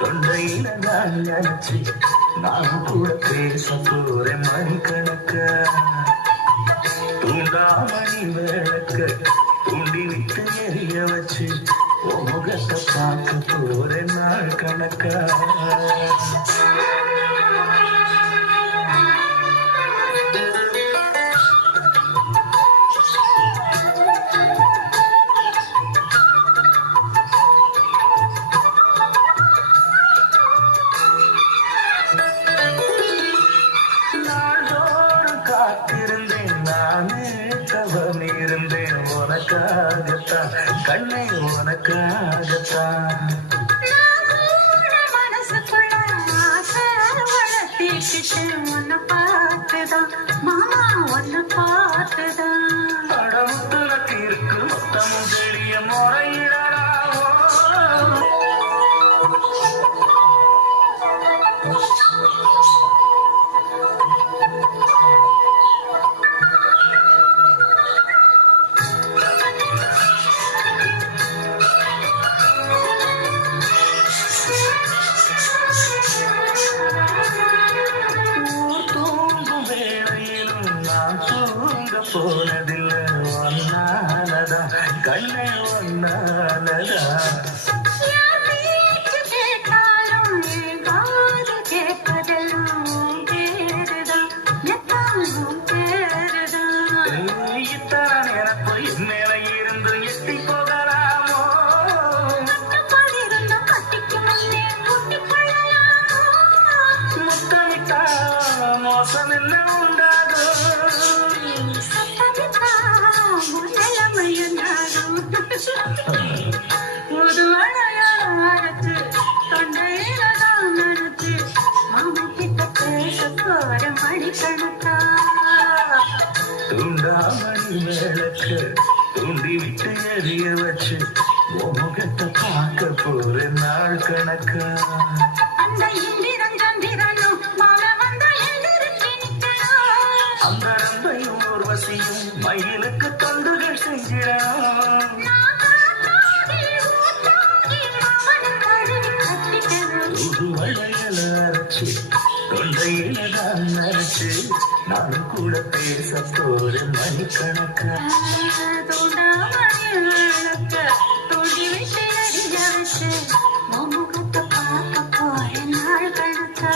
தொண்டையில நான் நினைச்சு நான் கூட பேச போறேன் மணிக்கணக்க தூண்டாமணி விளக்க தூண்டி விட்டு எரிய வச்சு முகத்தை பார்க்க போறேன் நாள் கணக்கா. இருந்தேன் உனக்காகத்தான் கண்ணை உனக்காகத்தான் மனசுக்குள்ள ஆசை வளர்த்திட்டு உன்னை பார்த்துதான் மாமா உன்னை பார்த்துதான் படமுத்துலக்கு இருக்கு மொத்தமும் தெரிய முறையிடலாவோ போனதில்லை ஒன்னானதா கண்ணை ஒன்னானதா கேட்டாலும் கேட்பதெல்லாம் பேருதான் பேருதான் இத்தான் எனக்கு மேல இருந்து எட்டி போகலாமோ இருந்த கட்டிக்கு முன்னே கூட்டிக்கொள்ளலாமோ முத்தமிட்டா மோசம் என்ன உண்டாகும் ஒரு அழையாரத்து தொண்டையில தான் நடத்து மாமா கிட்ட பேச போற மணிக்கணக்கா தூண்டாமணி விளக்க தூண்டி விட்டு எரிய வச்சு முகத்தை பார்க்க போற நாள் கணக்கா அந்த இந்திரன் சந்திரனும் மாலை வந்தா எதிர்த்து நிக்கணும். அந்த ரம்பையும் ஊர்வசியும் மயிலுக்கு தொண்டுகள் செஞ்சிடும். நான் காத்தாடி ஊத்தாடி அவனை தழுவி கட்டிக்கணும். புது வளையல அரைச்சு தொண்டையில தான் நரைச்சு நான் கூட பேச போற மணிக்கணக்கா தூண்டாமணி விளக்க தூண்டி விட்டு எரிய வச்சு முகத்தை பார்க்க போற நாள் கணக்கா.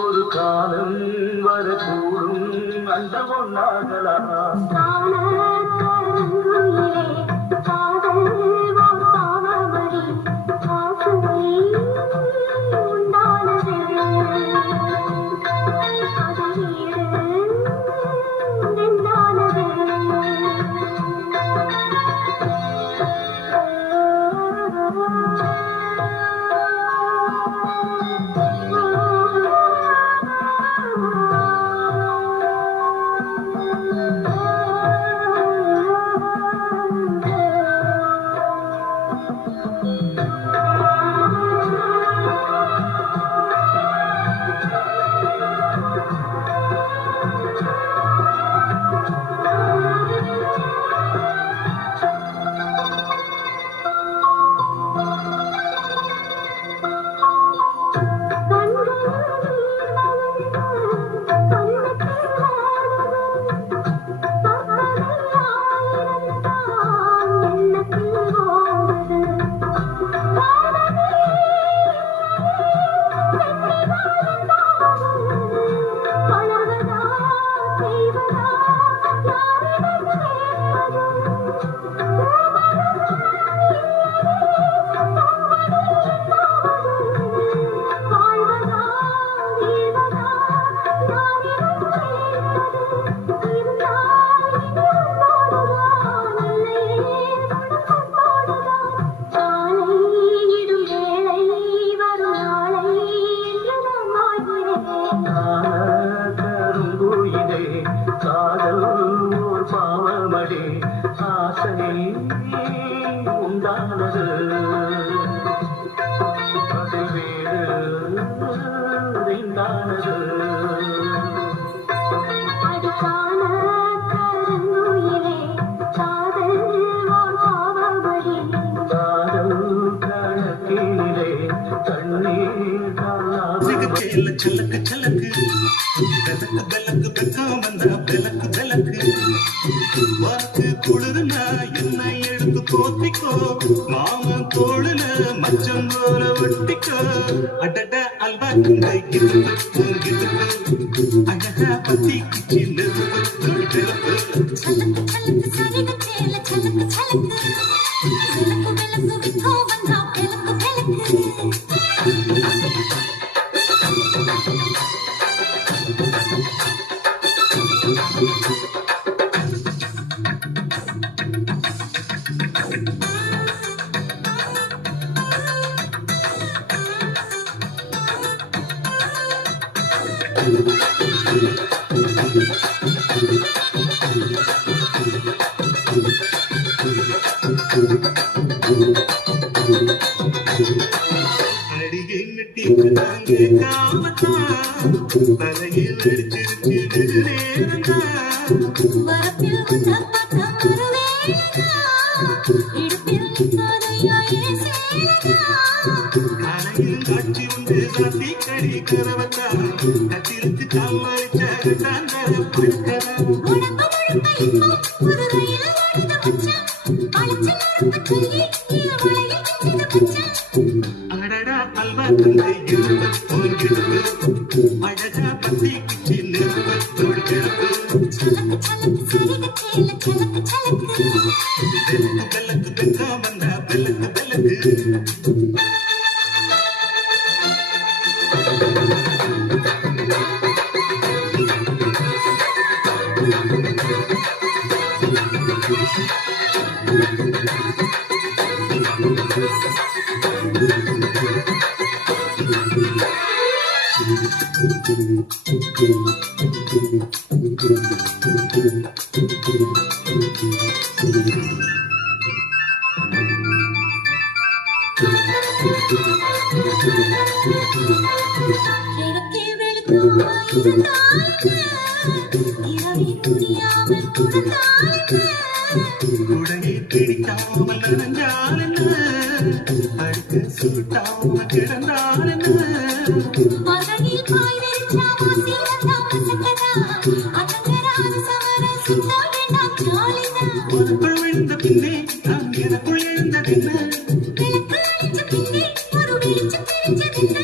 ஒரு காலம் வரக்கூடும் அந்த ஒன்னாகலாம் உண்டானது வேண்டானது சலக்கு சலக்கு பெலக்கு பெலக்கு பெக்கம் வந்தா பெலக்கு பெலக்கு வாக்கு குளிர்னா என்ன எடுத்து போத்திக்கோ மாமன் தோளுல மச்சம் போல ஒட்டிக்கோ அடட அல்வா குண்டை கிதுக்கு கிதுக்கு அழகா பத்தி கிச்சி நெருப்பு சலக்கு சலக்கு அடியை மெட்டிக்கு நாங்க காமத்தான் தலையில் அடிச்சிருக்கு நேரம்தான் வரப்பில் வந்த பக்கம் வருவேனா இடுப்பில் நிற்காதையா ஏன் சேரனா காலையில் காட்சி உண்டு சாத்தி கடி கரவத்தான் கத்திருக்கு காமரிச்ச தாங்க படுக்கதா உடம்பு முழுக்க இப்போ ஒரு ரயில் ஓடுது மச்சான் அழைச்சு நடக்க சொல்லி நீ வளையில் கிஞ்சின மச்சான் அடடா அல்வா தந்தை இருப்பு போன்கிடுப்பு அழகா பத்தி கிச்சி நெருப்பு தொடுக்கிறது சலக்கு சலக்கு சரிக சேல சலக்கு சலக்கு பெல்லக்கு பெக்கம் வந்தா பெல்லக்கு பெல்லக்கு கிழக்கே வெளுக்காம இருந்தாலும் இரவில் புரியாமல் கொடுத்தாலும் குடையை பிடிக்காமல் நனைஞ்சாலென்ன அடுத்து சுட்டாம கிடந்தாலென்ன மகளில் பாய் விரிச்சா வாசி வந்தா மசக்கதா அத்தங்கரான சமர சித்தா வேண்டாம் ஜாலிதா உனக்குள் விழுந்த பின்னே நான் எனக்குள் எழுந்ததென்ன விளக்கு அழிச்ச பின்னே ஒரு வெளிச்சம் தெரிஞ்சதென்ன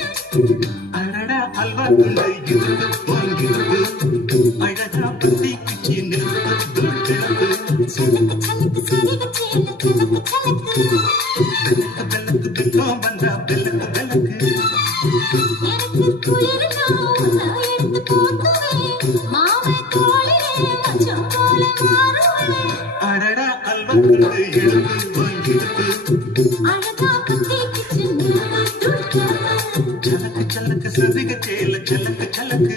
அடடா அல்வா துண்டை இருந்து வாங்கிருந்து அழகா பத்தி கிச்சி நெருப்பு தொடுக்கிறது சலக்கு சலக்கு சரிக சேல சலக்கு சலக்கு பெல்லக்கு பெக்கம் வந்தா பெல்லக்கு பெல்லக்கு எனக்கு குளிர்னா உன்னை எடுத்து போத்துவேன் மாமே தோளிலே மச்சம் போல மாறுவேன் அடடா அல்வா துண்டு எழுந்து வாங்கிடுப்பு அழகா பத்தி கிச்சு நின்று துடிக்கிறது சலக்கு சலக்கு சதிக சேல சலக்கு சலக்கு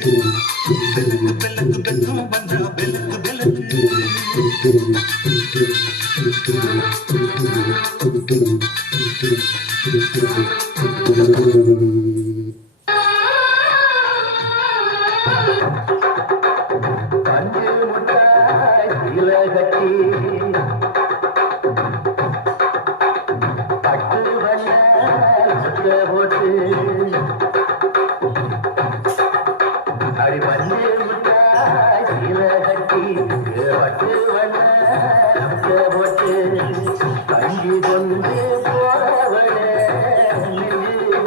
பெல்லக்கு பெல்லக்கு பெக்கம் வந்தா பெல்லக்கு பெல்லக்கு பஞ்சு முட்டாய் இலகட்டி பட்டு வண்ண முட்டை போட்டு அடி பஞ்சு முட்டாய் இலகட்டி பட்டு வண்ண முட்டை போட்டு கஞ்சி கொண்டு போறவளே உள்ள நிவாரியா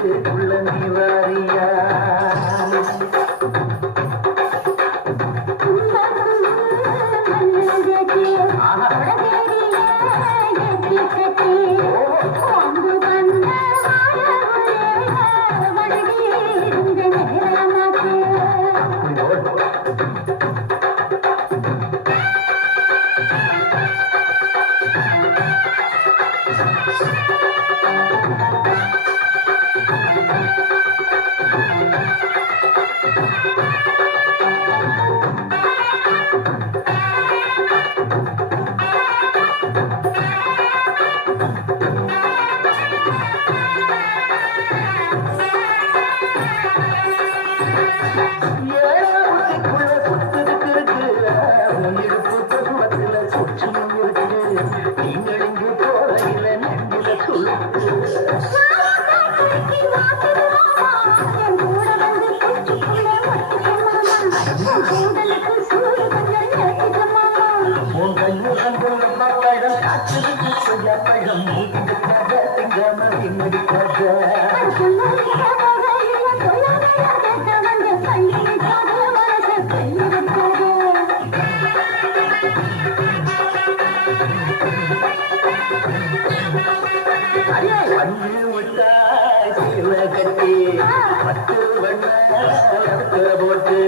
போட்டு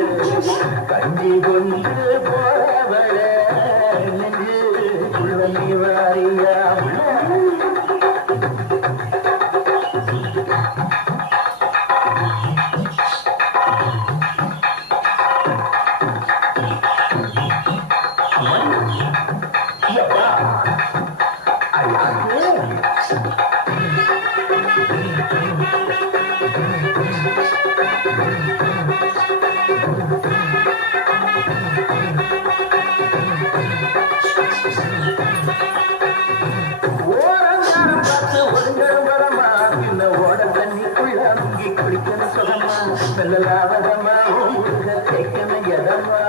கஞ்சி கொண்டு போவள நெஞ்சு வாரியா மெல்லலாவதம்மா முருக தேக்கணும் எதம்மா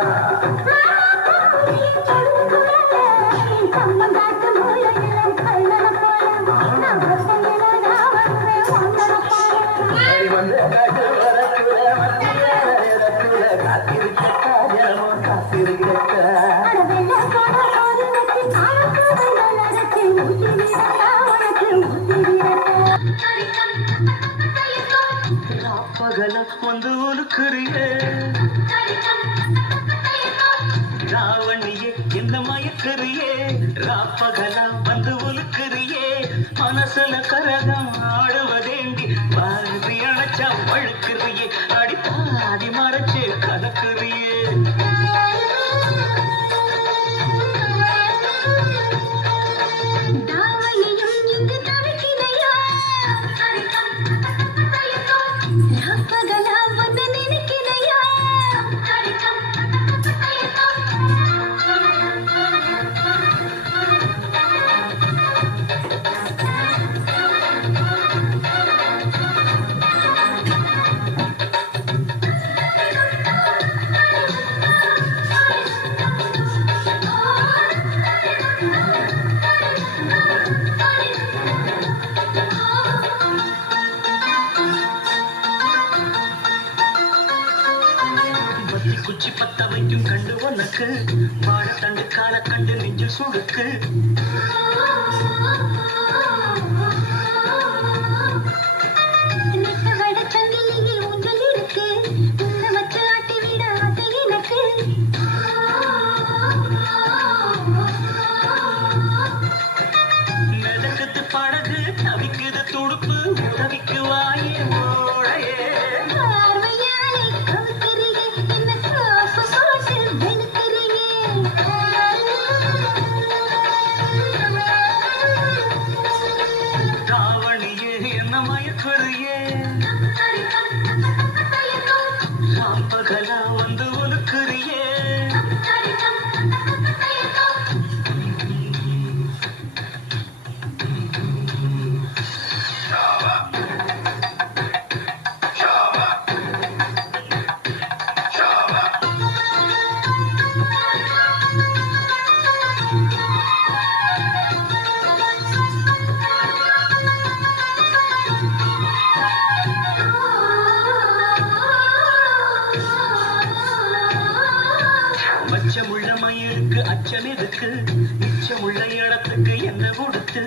வந்து காட்டு வரத்துல மத்திய இடத்துல காத்திருக்க காஜமோ காத்திருக்க பகல வந்து ஒழுக்குறியே ராவணியே என்ன மயக்குறியே ராப்பகலா வந்து ஒழுக்குறியே மனசுல கரகம் ஆடுவதேண்டி பாரதி அணைச்சா வழுக்குறியே அடிப்பாதி மறைச்சு கலக்குறியே குச்சி பத்த வைக்கும் கண்டு உனக்கு வாழ தண்டு கால கண்டு நெஞ்சு சுடுக்கு நெதக்கத்து படகு தவிக்குது துடுப்பு உதவிக்கு வாயே ஓழையே ராப்பகலா வந்து ஒழுக்குறியே அச்சமுள்ள மயிருக்கு அச்சம் எதுக்கு நிச்சமுள்ள இடத்துக்கு என்ன கொடுத்து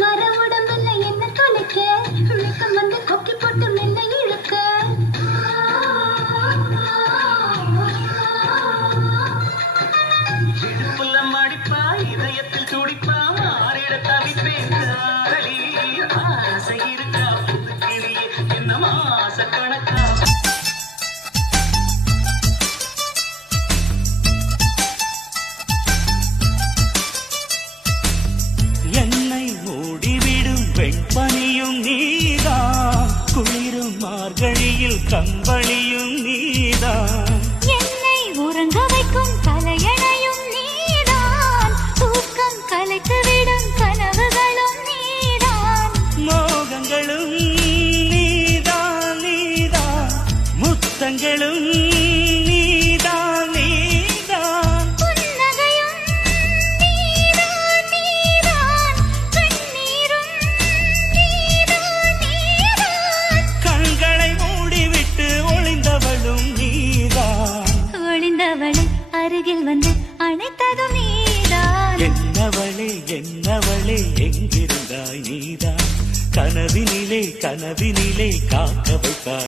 மர உடம்புல என்ன தொலைக்க வெக்கம் வந்து கொக்கி போட்டு மெல்ல இழுக்க இடுப்புல மடிப்பா இதயத்தில் துடிப்பா மாறிட தவிப்பேன் காதலி ஆசை இருக்கா புதுக்கிளியே என்ன மாச கணக்கா என்னை மூடிவிடும் வெண்பனியும் நீதான் குளிரும் மார்கழியில் கம்பளியும் நீதான் என்னை உறங்க வைக்கும் தலையணையும் நீதான் தூக்கம் கலைத்துவிடும் கனவுகளும் நீதான் மோகங்களும் நீதான் நீதான் முத்தங்களும் நீதான் நீதான் புன்னகையும் நீதான் நீதான் கண்ணீரும் நீதான் நீதான் கண்களை மூடிவிட்டு ஒளிந்தவளும் நீதான் ஒளிந்தவளை அருகில் வந்து அணைத்ததும் நீதான் என்னவளே என்னவளே எங்கிருந்தாய் நீதான் கனவினிலே கனவினிலே காக்க வைத்தாய்